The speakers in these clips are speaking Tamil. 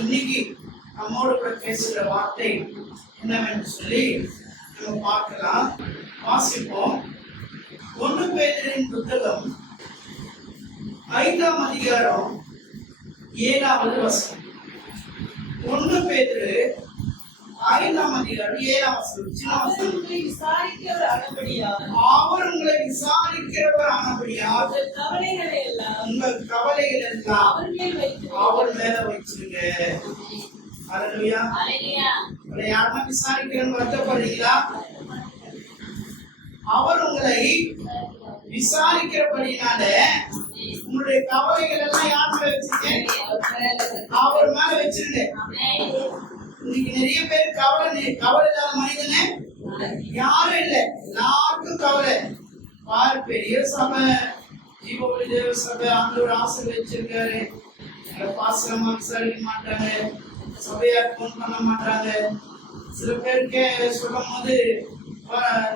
இன்னைக்கு நம்மோடு கூட பேசுகிற வார்த்தை என்னவென்று சொல்லி நம்ம பார்க்கலாம். வாசிப்போம். 1 பேதுருவின் புத்தகம் 5ஆம் அதிகாரம் 7வது வசனம். 1 பேதுரு 5ஆம் அதிகாரம் 7ஆம் வசனம். அவர் உங்களை விசாரிக்கிறவர் ஆனபடியால் உங்கள் கவலைகள் எல்லாம் அவர் மேல வச்சிருங்க. அல்லேலூயா. யாருன்னா விசாரிக்கிறன்னு வருத்தப்படுறீங்களா? அவர் உங்களை விசாரிக்கிறபடினால உங்களுடைய கவலைகள் எல்லாம் யார் மேல வச்சிருக்க? அவர் மேல வச்சிருங்க. இன்னைக்கு நிறைய பேர் கவலை இல்லாத மனிதனே யாரும் இல்லை. எல்லாருக்கும் கவலை. பெரிய சபை, ஜீவொளி தேவ சபை, ஆண்டவர் ஆசை வச்சிருக்காரு. பாசமா விசாரிக்க மாட்டாங்க, சபையார் போன் பண்ண மாட்டாங்க. சில பேருக்கே சொல்லும் போது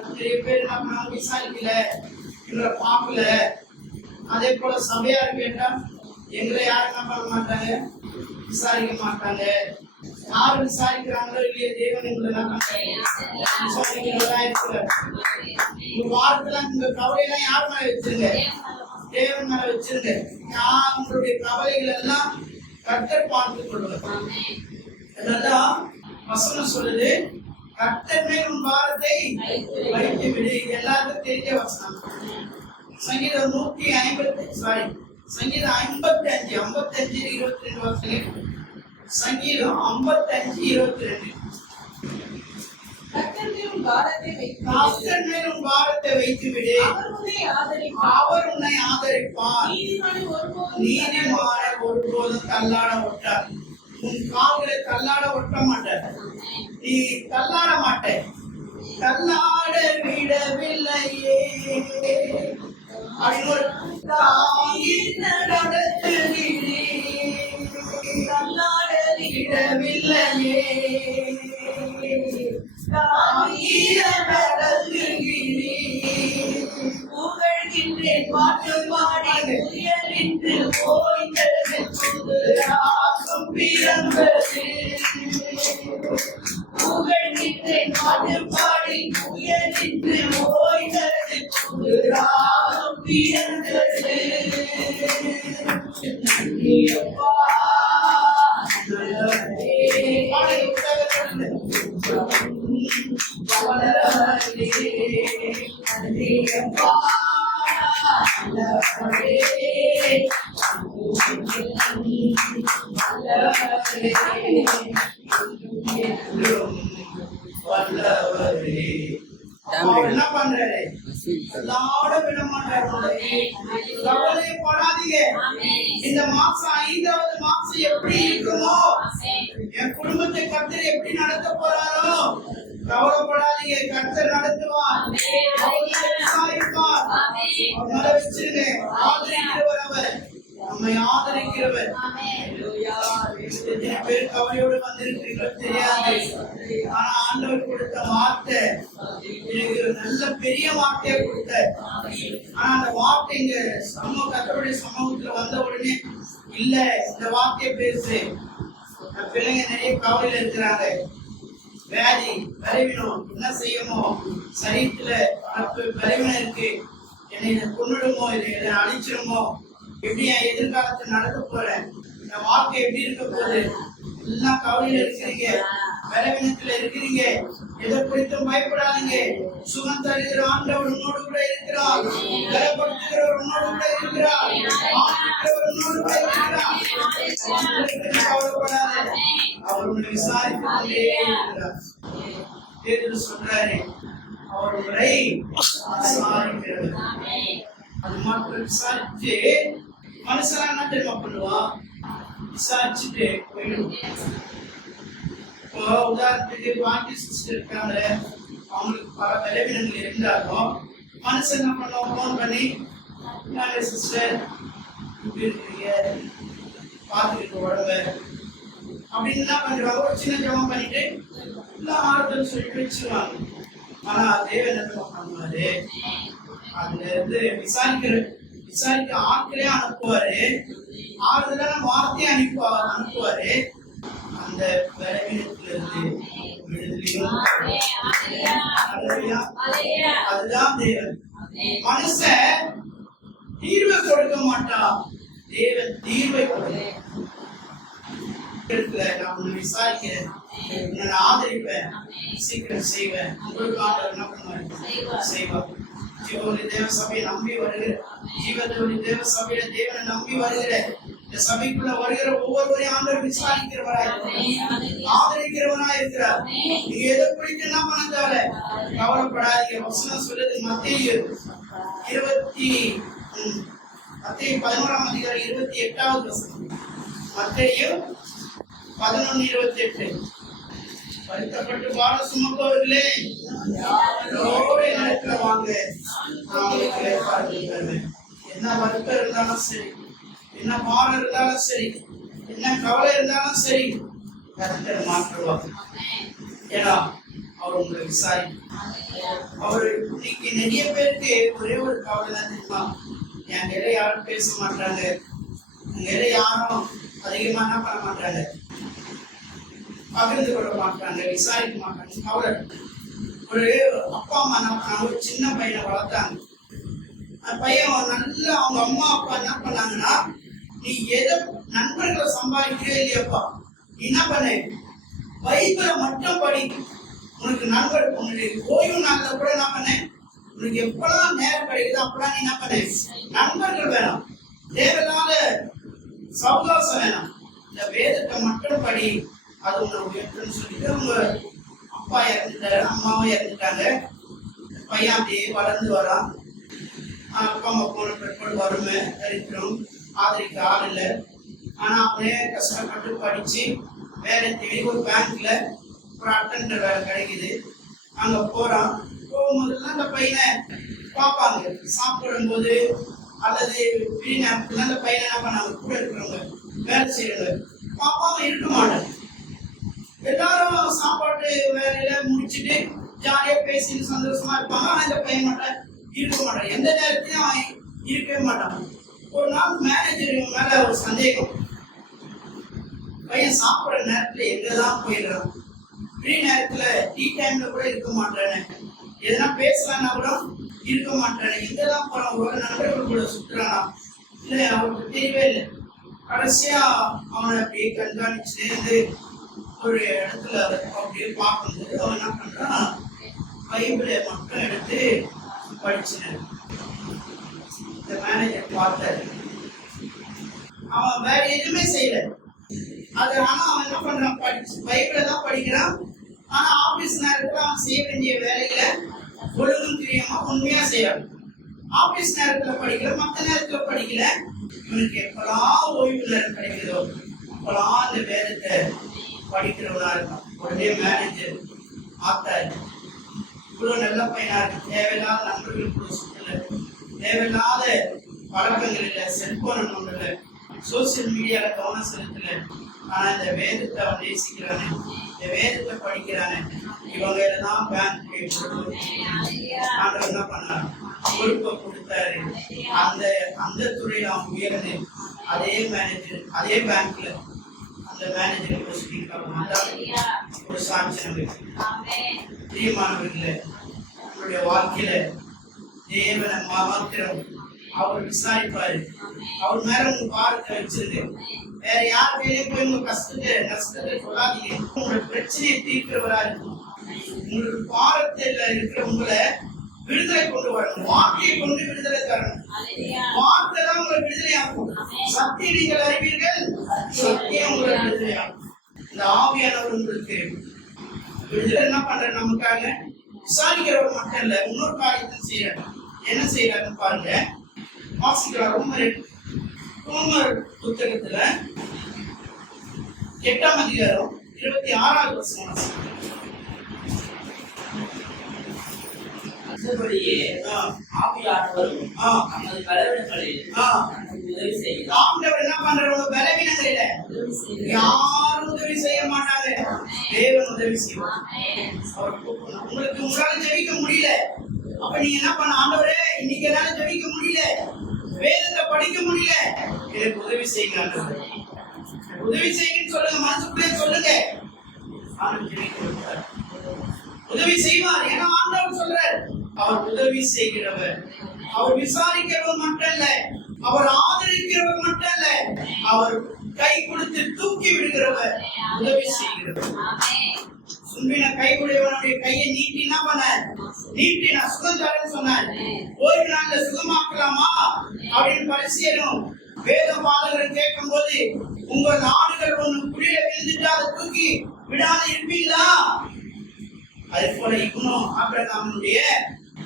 நிறைய பேர் நம்ம விசாரிக்கல, எங்களை பார்க்கல. அதே போல சபையார் கேட்டா எங்களை யாரும் என்ன பண்ண மாட்டாங்க, விசாரிக்க மாட்டாங்க. யாரு விசாரிக்கிறாங்களோ இல்லையா, தேவன் எங்களை விசாரிக்கிறதா இருக்கிறார். உங்க வாரத்துல உங்க கவலையெல்லாம் யார் மேல வச்சிருங்க? தேவன் மேல வச்சிருங்க. உங்களுடைய கவலைகள் எல்லாம் கர்த்தர் பார்த்துக் கொள்வார். அதனாலதான் வசனம் சொல்லுது, கர்த்தர் மேல் உன் பாரத்தை வைத்து விடு. எல்லாருக்கும் தெரிஞ்ச வசனம். சங்கீதம் 55:22 வசனம். சங்கீதம் 55:22. கர்த்தர் மேலும் பாரத்தை வைத்து விடு, அவர் உன்னை ஆதரிப்பார். நீதிமானை ஒருபோதும் தள்ளாட ஒட்டார். உன் கால்களை தள்ளாட ஒட்ட மாட்டார். நீ தள்ளாட மாட்டே. தள்ளாட விடவில்லையே தள்ளாட விடவில்லையே புகழ்கின்றேன் பாட்டு பாடி உயர்ந்து ஓய்ந்தது புதுராகம் பிறந்தது. புகழ்கின்றேன் பாட்டு பாடி உயர்ந்து ஓய்ந்தது புதுராகம் பிறந்தது. நன்றியப்பா என்ன பண்றாரு? எல்லாரோட விட மாட்டாரு. கவலைப்படாதீங்க. இந்த மாசம் 5வது மாசம் எப்படி இருக்குமோ, என் குடும்பத்தை கர்த்தர் எப்படி நடத்த போறாரோ, கவலைப்படாதீங்க. கர்த்தர் நடத்துவார். விசாரிப்பார். அவரை வச்சிருங்க. ஆதரிக்கிறவர் அவர், நம்மை ஆதரிக்கிறவர். எத்தனை பேர் கவலையோடு வந்திருக்கிறீங்களோ தெரியாது. ஆனா ஆண்டவர் கொடுத்த வார்த்தை எனக்கு ஒரு நல்ல பெரிய வார்த்தையை கொடுத்த. ஆனா அந்த வார்த்தை இங்க கர்த்தருடைய சமூகத்துல வந்த உடனே இல்ல, இந்த வார்த்தையை பேசு. பிள்ளைங்க நிறைய கவலையில இருக்கிறாங்க. வியாதி, பலவீனம், என்ன செய்யணும், சரீரத்துல பலவீனம் இருக்கு. என்னை இதை கொண்டுடுமோ, இதை அழிச்சிருமோ, எப்படி என் எதிர்காலத்தை நடக்க போறேன், இந்த வாழ்க்கை எப்படி இருக்க போகுது, எல்லாம் கவலையில இருக்கிறீங்க, பலவீனத்துல இருக்கிறீங்க. எதை குறித்தும் பயப்படாதீங்க. சுகம் தருகிற ஆண்டவர் உன்னோடு கூட இருக்கிறார். பலப்படுத்துகிறவர் உன்னோடு கூட இருக்கிறார். ஆதரிக்கிறவர் உன்னோடு கூட இருக்கிறார். கவலைப்படாத. அவர் உன்னை விசாரித்துக் கொண்டே இருக்கிறார். பேதுரு சொல்றாரு, அவர் உங்களை விசாரிக்கிறவர். அது மட்டும் விசாரிச்சு மனுஷனா என்ன தெரியுமா பண்ணுவான்? விசாரிச்சுட்டு போயிடும். இப்போ உதாரணத்துக்கு பாக்கி சிஸ்டர் இருக்காங்க, அவங்களுக்கு பல பலவீனங்கள் இருந்தாலும் மனுஷன் என்ன பண்ணுவோம்? ஃபோன் பண்ணி, சிஸ்டர் இப்படி இருக்கிறீங்க, பார்த்துக்கிட்டு உடம்பு அப்படின்னு என்ன பண்ணிடுவாங்க, ஒரு சின்ன ஜபம் பண்ணிட்டு எல்லாம் ஆறுதல் சொல்லிட்டு வச்சுருவாங்க. ஆனா தேவன் என்ன பண்ணுவாரு? அதுல இருந்து விசாரிக்க ஆட்களே அனுப்புவாரு. ஆறுதலான வார்த்தையை அனுப்புவாரு. அந்த பலவீனத்திலிருந்து விடுதலையும். அதுதான் தேவன். மனுஷன் தீர்வை கொடுக்க மாட்டான், தேவன் தீர்வை கொடுக்க. நான் உன்னை விசாரிக்கிறேன், உன்னை ஆதரிப்பேன், சீக்கிரம் செய்வேன். உங்களுக்கு ஆண்டவர் என்ன பண்ணுவார்? செய்வார். ஜீவனி தேவ சபையை நம்பி வருகிற, ஜீவனி தேவ சபையில தேவனை நம்பி வருகிற, இந்த சபைக்குள்ள வருகிற ஒவ்வொருவரையும் ஆண்டவர் விசாரிக்கிறவராய் ஆதரிக்கிறவராய் இருக்கிறார். நீங்க எதை குறித்து என்ன பண்ண தேவை? கவலைப்படாதீங்க. வசனம் சொல்லுது, மத்தேயு 11ஆம் அதிகாரம் 28வது வசனம். மத்தேயு 11:28. வருத்தப்பட்டு பார சுமப்பவர்களே என்னிடத்துல வாங்க, நான் உங்களுக்கு இளைப்பாறுதல் தருவேன். என்ன வருத்தம் இருந்தாலும் சரி, என்ன பாரம் இருந்தாலும் சரி, என்ன கவலை இருந்தாலும் சரி, கர்த்தர் மாற்றுவார். ஏன்னா அவர் உங்களை விசாரி. அவரு இன்னைக்கு நிறைய பேருக்கு ஒரே ஒரு கவலை தான் தெரியுமா? என் நிலை யாரும் பேச மாட்டாங்க, நிலை யாரும் அதிகமா என்ன பண்ண மாட்டாங்க, பகிர்ந்து கொள்ள மாட்டாங்க, விசாரிக்க மாட்டாங்க. கவலை. ஒரு அப்பா அம்மா என்ன பண்ணாங்க, ஒரு சின்ன பையனை வளர்த்தாங்க. அந்த பையன் நல்லா அவங்க அம்மா அப்பா என்ன பண்ணாங்கன்னா, நீ எதை நண்பர்களை சம்பாதிக்கிறே இல்லையப்பா, நீ என்ன பண்ண, பைபிளை மட்டும் படி. உனக்கு நண்பர், உன்னுடைய ஓய்வு நாள்ல கூட என்ன பண்ண, உனக்கு எப்பெல்லாம் நேரம் கிடைக்குதோ அப்பெல்லாம் நீ என்ன பண்ண, நண்பர்கள் வேணாம், தேவையில்லாத சௌதாசம் வேணாம், இந்த வேதத்தை மட்டும் படி, அது உங்களை உயர்த்துன்னு சொல்லிட்டு அவங்க அப்பா இறந்துட்டாரு, அம்மாவும் இறந்துட்டாங்க. பையன் அப்படியே வளர்ந்து வரான். அப்பா அம்மா போன பிற்பாடு வறுமை, தரித்திரம், ஆதரிக்க ஆள் இல்லை. ஆனா அவனே கஷ்டப்பட்டு படிச்சு வேலை தேடி ஒரு பேங்க்ல ஒரு அட்டெண்டர் வேலை கிடைக்குது. அங்க போறான். போகும்போதெல்லாம் அந்த பையனை பார்ப்பாங்க, சாப்பிடும் போது அல்லது ஃப்ரீ நேரத்துல அந்த பையனை என்ன பண்ணாங்க, கூட இருக்கிறவங்க வேலை செய்யறவங்க பாப்பாம இருக்க மாட்டாங்க. எல்லாரும் சாப்பாட்டு வேலையில முடிச்சுட்டு ஜாலியா பேசிட்டு சந்தோஷமா இருப்பாங்க. ஆனா இந்த பையன் மட்டும் இருக்க மாட்டான், எந்த நேரத்திலையும் அவன் இருக்கவே மாட்டான். ஒரு நாள் மேனேஜர் இவன் மேல ஒரு சந்தேகம், பையன் சாப்பிட்ற நேரத்துல எங்கதான் போயிடுறான், ஃப்ரீ நேரத்துல டீ டைம்ல கூட இருக்க மாட்டானே, எதனா பேசலான்னா கூட இருக்க மாட்டானே, எங்கதான் போறான், ஒரு நண்பர்கள் கூட சுற்றுறானா, இல்லை அவருக்கு தெரியவே இல்லை. கடைசியா அவனை அப்படியே கண்காணிச்சுட்டே இருந்து ஒரு இடத்துல அப்படியே பார்க்கும்போது அவன் என்ன பண்றான், பைபிளை மட்டும் எடுத்து படிச்சுட்டான். இந்த மேனேஜர் பார்த்தாரு, அவன் வேற எதுவுமே செய்யல. அது ஆனா அவன் என்ன பண்றான், படிச்சு பைபிளை தான் படிக்கிறான். ஆனா ஆபீஸ் நேரத்துல அவன் செய்ய வேண்டிய வேலையில ஒழுங்கும் தெரியாம உண்மையா செய்யறான். ஆபீஸ் நேரத்துல படிக்கல, மற்ற நேரத்துல படிக்கல. இவனுக்கு எப்பெல்லாம் ஓய்வு நேரம் கிடைக்குதோ அப்பெல்லாம் இந்த வேதத்தை படிக்கிறவனா இருக்கான். உடனே மேனேஜர் ஆத்தாரு, இவ்வளவு நல்ல பையனா இருக்கு, தேவையில்லாத நண்பர்கள் கூட சுற்றல, தேவையில்லாத பழக்கங்கள் இல்லை, செல்போன் ஒன்றுல, சோசியல் மீடியால கவனம் செலுத்தல, ஆனா இந்த வேதத்தை அவன் நேசிக்கிறானே, இந்த வேதத்தை படிக்கிறானே, இவங்க எல்லாம் பேங்க் என்ன பண்ணாரு, பொறுப்பை கொடுத்தாரு. அந்த துறையில அவன் உயர்ந்து அதே மேனேஜர் அதே பேங்க்ல அந்த மேனேஜர் ஒரு சாட்சி பிரியமானவர்களே, நம்மளுடைய வாழ்க்கையில தேவனை மாத்திரம் அவர் விசாரிப்பாரு. அவர் மேல உங்க பாரத்தை வச்சிருக்கு. வேற யார் பேரையும் போய் உங்க நஷ்டத்தை சொல்லாதீங்க. உங்களோட பிரச்சனையை தீர்க்கிறவரா இருக்கும். உங்களுக்கு பாரத்தில் இருக்கிற உங்களை விடுதலை கொண்டு வரணும். வார்த்தையை கொண்டு விடுதலை தரணும். வார்த்தை தான் உங்களை விடுதலை ஆகும். சத்தியம் நீங்கள் அறிவீர்கள், சத்தியம் உங்களை விடுதலை ஆகும். இந்த ஆவியானவர் உங்களுக்கு விடுதலை என்ன பண்ற, நமக்காக விசாரிக்கிறவர் மட்டும் இல்ல, இன்னொரு காரியத்தை செய்யறாரு. என்ன செய்யறாருன்னு பாருங்க, வாசிக்கிறார். ரோமர் புத்தகத்துல 8ஆம் அதிகாரம் 26வது வசனம். அந்தபடியே ஆவியானவரும் நமது பலவீனங்களில் உதவி செய்கிறார். ஆண்டவர் என்ன பண்றவங்க பலவீனங்களில யாரும் உதவி செய்ய மாட்டாங்க, தேவன் உதவி செய்வார். உங்களுக்கு உங்களால ஜெபிக்க முடியல, அப்ப நீங்க என்ன பண்ண, ஆண்டவரே இன்னைக்கு என்னால ஜெபிக்க முடியல, வேதத்தை படிக்க முடியல, எனக்கு உதவி செய்யுங்க, உதவி செய்யுங்கன்னு சொல்லுங்க, மனசுக்குள்ளே சொல்லுங்க. ஆண்டவர் ஜெபிக்க விட்டார். உதவி செய்வார். ஏன்னா ஆண்டவர் சொல்றார், அவர் உதவி செய்கிறவர். அவர் விசாரிக்கிறவர் மட்டும் இல்ல, அவர் ஆதரிக்கிறவர் மட்டும் இல்ல, அவர் கை கொடுத்து தூக்கி விடுகிறவர், உதவி செய்கிறவர். சும்பின கையுடையவனுடைய கையை நீட்டி என்ன பண்ண, நீட்டி நான் சுகம் தரேன்னு சொன்னேன். ஓய்வு நாள்ல சுகமாக்கலாமா அப்படின்னு பரிசீலனும் வேத பாதகர் கேட்கும் போது, உங்கள் ஆடுகள் ஒண்ணு குழியில விழுந்துட்டு அதை தூக்கி விடாத இருப்பீங்களா? அதே போல இவனும் ஆபிரகாமுடைய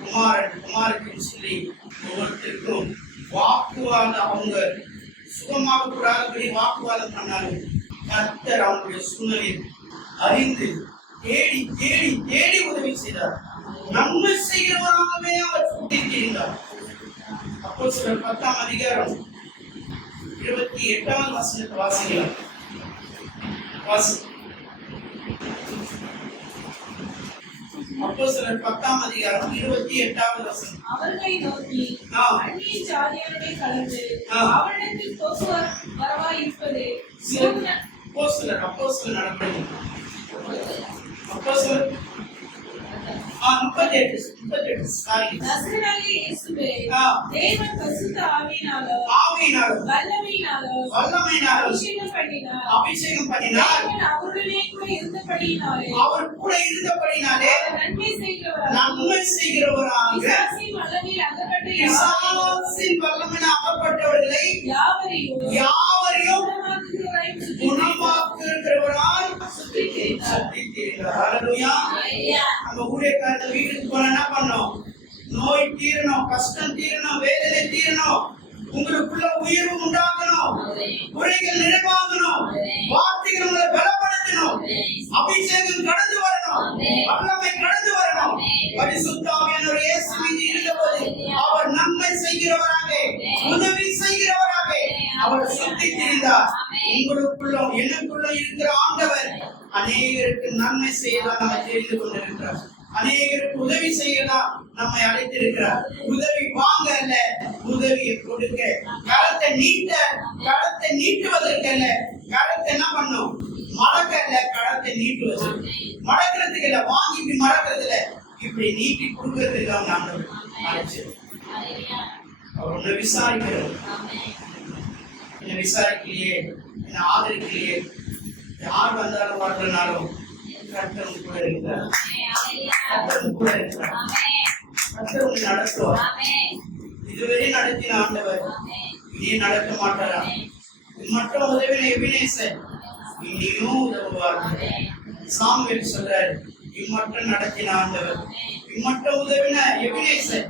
குமாரத்தின் சொல்லி ஒவ்வொருத்தருக்கும் வாக்குவாதம், அவங்க சுகமாக கூடாதபடி வாக்குவாதம் பண்ணாலும் கர்த்தர் அவனுடைய சூழ்நிலை அறிந்து தேடி தேடி தேடி உதவி செய்தார். நன்மை செய்கிறவராகவே அவர் சுட்டியிருந்தார். அப்போஸ்தலர் 10ஆம் அதிகாரம் 28வது வசனத்தை வாசிக்கலாம். அப்போஸ்தலர் 10ஆம் அதிகாரம் 28வது வசனம். அவர்களை நோக்கி அந்நிய ஜாதியரோடே கலந்து அவரிடத்தில் வரவாய் இருப்பது அப்போஸ்தலர் நடப்பது அப்போஸ்தலர் 38 சாரி. நசரேயனாகிய இயேசுவே தேவன் பரிசுத்த ஆவியினாலும் வல்லமையினாலும் அபிஷேகம் பண்ணினார். தேவன் அவருடனே கூட இருந்தபடியினாலே நன்மை செய்கிறவராக பிசாசின் வல்லமையில் அகப்பட்டவர்களை யாவரையும் குணமாக்குகிறவராய் சுத்திக்கிறார். நம்ம ஊழியக்காரர் வீட்டுக்கு போனா என்ன பண்ணோம்? நோய் தீரணும், கஷ்டம் தீரணும், வேதனை தீரணும், உங்களுக்குள்ள உயர்வு உண்டாகணும், குறைகள் நிறைவாகணும், வார்த்தைகள் உங்களை பலப்படுத்தணும், அபிஷேகம் கடந்து வரணும், வல்லமை கடந்து வரணும். பரிசுத்த ஆவியானவர் இயேசு மீது இருந்தபோது அவர் நன்மை செய்கிறவராக, உதவி செய்கிறவராக அவர் சுத்தி திரிந்தார். உங்களுக்குள்ளும் எனக்குள்ளும் இருக்கிற ஆண்டவர் அநேகருக்கு நன்மை செய்யலாம் நம்ம தெரிந்து கொண்டிருக்கிறார். அநேகருக்கு உதவி செய்யலாம் நம்மை அழைத்திருக்கிறார். உதவி வாங்க அல்ல, உதவியை கொடுக்க, கரத்தை நீட்டுவதற்கு அல்ல, கரத்தை என்ன பண்ணும்? மடக்க அல்ல, கரத்தை நீட்டுவது. மடக்கிறதுக்கு இல்ல, வாங்கி இப்படி மடக்கிறது இல்ல, இப்படி நீட்டி கொடுக்கறதுக்கு தான் நாங்கள் அழைச்சோம். அவர் உன்னை விசாரிக்கிறோம், என்னை விசாரிக்கலையே, என்னை ஆதரிக்கலையே, யார் வந்தாலும் வரலனாலும் கர்த்தர் கூட இருக்கிறார். கர்த்தர் கூட இருக்கிறார். கர்த்தர் உன்னை நடத்துவார். இதுவரை நடத்தின ஆண்டவர் இனி நடக்க மாட்டாரா? மட்டும் உதவின எபினேசர் இனியும் உதவுவார். சாமுவேல் சொல்றார், இம்மட்டும் நடத்தின ஆண்டவர், இம்மட்டும் உதவின எபினேசர்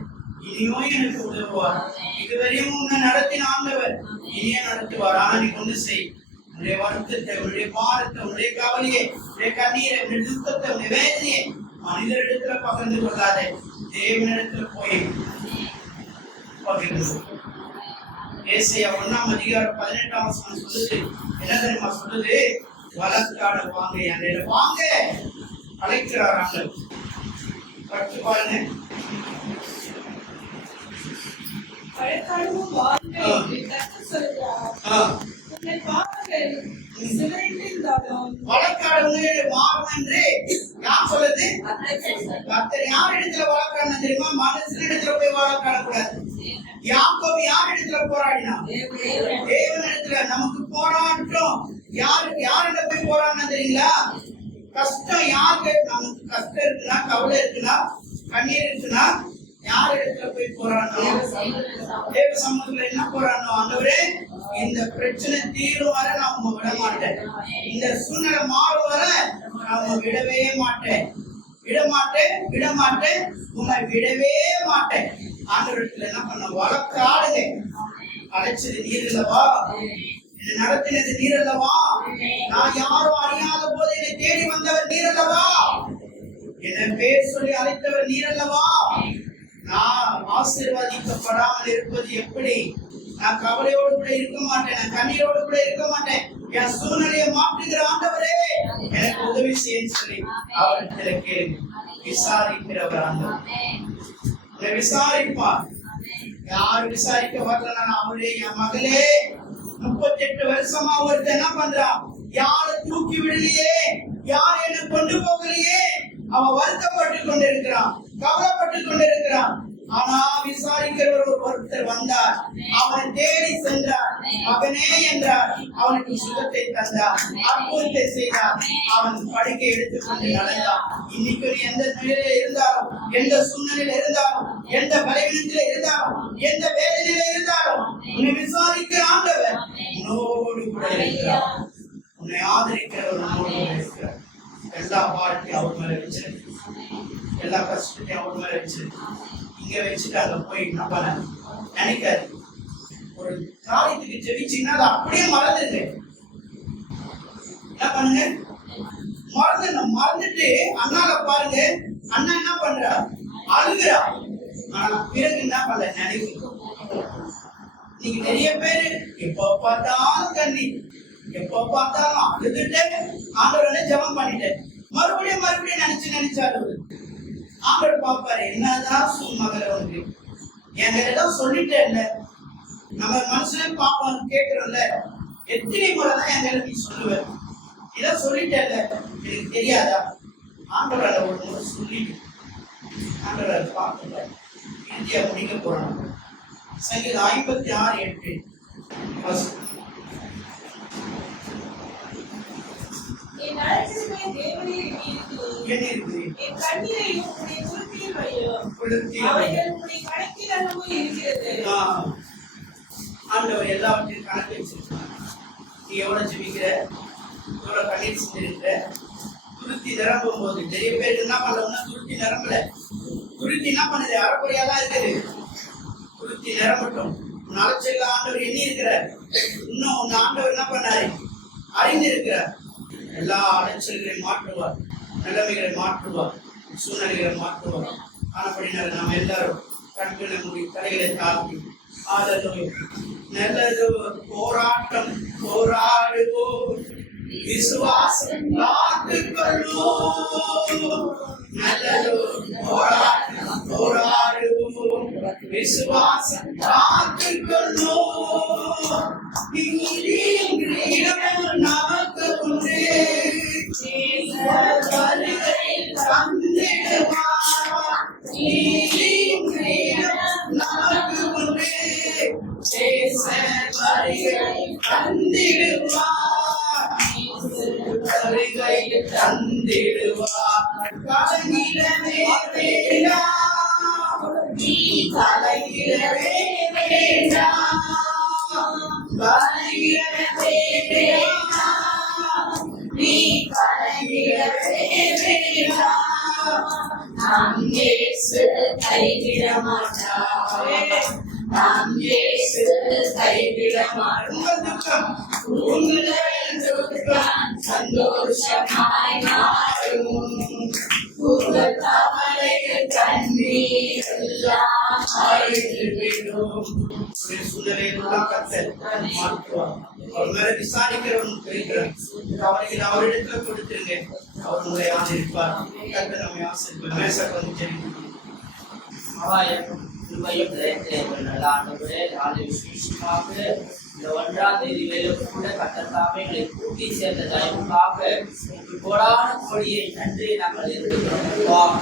இனியும் எனக்கு உதவுவார். இதுவரையும் உன்னை நடத்தின ஆண்டவர் இனியே நடத்துவார். ஆனா நீ கொண்டு செய். உன்னுடைய வருத்தத்தை, உன்னுடைய பாரத்தை, உன்னுடைய கவலையை, உன்னுடைய கண்ணீரை, உன்னுடைய துக்கத்தை, உன்னுடைய வேதனையை மனிதரிடத்துல பகிர்ந்து கொள்ளாதே, தேவனிடத்துல போய் பகிர்ந்து. ஏசாயா 1ஆம் அதிகாரம் 18ஆம் வசனம் சொல்லுது, என்ன தெரியுமா சொல்லுது? வழக்காட வாங்க, என் வாங்க அழைக்கிறார் ஆண்டவர். படிச்சு பாருங்க. வழக்காடுவோம் வாங்க என்று கர்த்தர் சொல்கிறார். உங்கள் பாவங்கள் சிதறியிருந்தாலும் வழக்காடுவது மாறும் என்று யார் சொல்லுது? கர்த்தர். யார் இடத்துல வழக்காடணும் தெரியுமா? மனுஷன் இடத்துல போய் வழக்காடக்கூடாது. யாக்கோபு யார் இடத்துல போராடினா? தேவன் இடத்துல. நமக்கு போராட்டம் யாரிட போய் போராடினா தெரியுங்களா? கஷ்டம் யாருக்கு? நமக்கு கஷ்டம் இருக்குன்னா, கவலை இருக்குன்னா, கண்ணீர் இருக்குன்னா யார் இடத்துல போய் போராடணும்? தேவ சமூகத்துல என்ன போராடணும்? ஆண்டவரே, இந்த பிரச்சனை தீரும் வரை நான் உங்க விட மாட்டேன், இந்த சூழ்நிலை மாறும் வரை நான் உங்க விடவே மாட்டேன், உன்னை விடவே மாட்டேன். ஆண்டவரத்துல என்ன பண்ண? வழக்காடுங்க. அழைச்சது நீர் இல்லவா? என்னை நடத்தினது நீர் அல்லவா? நான் யாரும் அறியாத போது என்னை தேடி வந்தவர் நீர் அல்லவா? என்னை பேர் சொல்லி அழைத்தவர் நீர் அல்லவா? நான் ஆசீர்வதிக்கப்படாமல் இருப்பது எப்படி? நான் கவலையோடு கூட இருக்க மாட்டேன், நான் கண்ணீரோடு கூட இருக்க மாட்டேன். என் சூழ்நிலையை மாற்றுகிற ஆண்டவரே எனக்கு உதவி செய்ய சொல்லி அவரிடத்துல கேள்வி விசாரிக்கிறவர் ஆண்டவர். விசாரிப்பார். யாரு விசாரிக்க வரல? அவரே, என் மகளே 38 வருஷமா ஒருத்தர் என்ன பண்றான்? யாரை தூக்கி விடலையே, யார் என்ன கொண்டு போகலையே, அவன் வருத்தப்பட்டு கொண்டிருக்கிறான், கவலைப்பட்டு கொண்டிருக்கிறான். ஆனா விசாரிக்கிறவர் ஒருத்தர் வந்தார், அவனை தேடி சென்றார், மகனே என்றார், அவனுக்கு சுகத்தை தந்தார், அற்புதத்தை செய்தார், அவன் படுக்கை எடுத்துக்கொண்டு நடந்தான். இன்னைக்கு நீ எந்த நிலையில இருந்தாலும், எந்த சூழ்நிலையில இருந்தாலும், எந்த பலவீனத்தில இருந்தாலும், எந்த வேதனையில இருந்தாலும், உன்னை விசாரிக்கிற ஆண்டவர் உன்னோடு கூட இருக்கிறார். உன்னை ஆதரிக்கிறவர் உன்னோடு கூட இருக்கிறார். எல்லா பாடத்தையும் அவர் மேல வச்சிருக்கு, எல்லா கஷ்டத்தையும் அவர் மேல வச்சிருக்கு. இங்க வச்சுட்டு அங்க போய் என்ன பண்ண நினைக்காது. ஒரு காரியத்துக்கு ஜெபிச்சீங்கன்னா அதை அப்படியே மறந்துடுங்க. என்ன பண்ணுங்க, மறந்துடணும். மறந்துட்டு அண்ணால பாருங்க, அண்ணா என்ன பண்றா, அழுகிறா. ஆனா பிறகு என்ன பண்ணல, நினைவு. நீங்க நிறைய பேரு எப்ப பார்த்தாலும் கண்ணீர், எப்ப பார்த்தாலும் அழுதுட்டு ஆண்டவரை ஜெபம் பண்ணிட்டேன், மறுபடியும் மறுபடியும் நினைச்சு அழுது. ஆண்டவர் பாப்பாரு, என்னதான் மகள உனக்கு என்கிட்ட சொல்லிட்டேன்ல. நம்ம மனுஷனே பாப்போம், கேட்கிறோம்ல, எத்தனை முறைதான் என்கிட்ட நீ சொல்லுவேன், இதை சொல்லிட்டேன்ல, எனக்கு தெரியாதா? ஆண்டவர் ஒரு முறை சொல்லிட்டு ஆண்டவர் பார்க்கல, இறுதியா முடிக்க போறாங்க. சங்கீதம் 56:8 என் அழைச்சிருமே தேவனே என்ன இருக்குது? என் கண்ணீரையும் உன்னுடைய துருத்தியில் வையும். குளிர்ச்சி அவைகள் உன்னுடைய கணக்கில் அளவு இருக்கிறது. ஆண்டவர் எல்லாவற்றையும் கணக்கு வச்சிருக்காங்க. நீ எவ்வளவு ஜெபிக்கிற, எவ்வளவு கண்ணீர் செஞ்சிருக்கிற, துருத்தி நிரம்பும் போது நிறைய பேர் என்ன பண்ணலன்னா துருத்தி நிரம்பல. துருத்தி என்ன பண்ணுது, அறக்குறையா தான் இருக்குது. துருத்தி நிரம்பட்டும். உன் அலைச்சல்ல ஆண்டவர் எண்ணி இருக்கிறார். இன்னும் உன் ஆண்டவர் என்ன பண்ணாரு, அறிந்திருக்கிறார். எல்லா அலைச்சல்களையும் மாற்றுவார், நிலைமைகளை மாற்றுவார், சூழ்நிலைகளை மாற்றுவார். ஆனப்படினால நாம் எல்லாரும் கண்களை மூடி தலைகளை தாழ்த்தி நல்லது போராட்டம் போராடுவோம், விசுவாசம் காத்துக்கொள்வோம். நல்லது போராட்டம் போராடுவோம், விசுவாசம் காத்துக்கொள்வோம். நமக்கு உண்டு, வருகை தந்திடுவார். நமக்கு உண்டு, வருகை தந்திடுவார். வருகை தந்திடுவார். கலங்கிடவே வேண்டாம், நீ கலங்கிடவே வேண்டாம். கலங்கிடவே வேண்டாம், நீ கலங்கிடவே வேண்டாம். நம் இயேசு கைவிட மாட்டார், நம் இயேசு கைவிட மாட்டார். உங்கள் துக்கம் சந்தோஷமாய் மாறும், உங்கள் கவலைகள் கண்ணீர் எல்லாம் அழிந்துவிடும். சூழ்நிலையெல்லாம் கர்த்தர் மாற்றுவார். அவர் மேல விசாரிக்கிறவன் இருக்கிறார். கவலைகள் அவரிடத்துல கொடுத்துருங்க, அவர் உங்களை ஆதரிப்பார். கர்த்தர் நம்மை ஆசீர்வதிப்பார். மேசக் வந்து ஜெபிப்போம். கிருபையும் தயவும் நல்ல ஆண்டவரே, நாளை விசேஷமாக இந்த 1ஆம் தேதி வேலை கூட கர்த்தர் எங்களை கூட்டி சேர்ந்த தயவுக்காக கோடான கோடியை நன்றி நாங்கள் எடுத்துக்கொள்கிறோம்.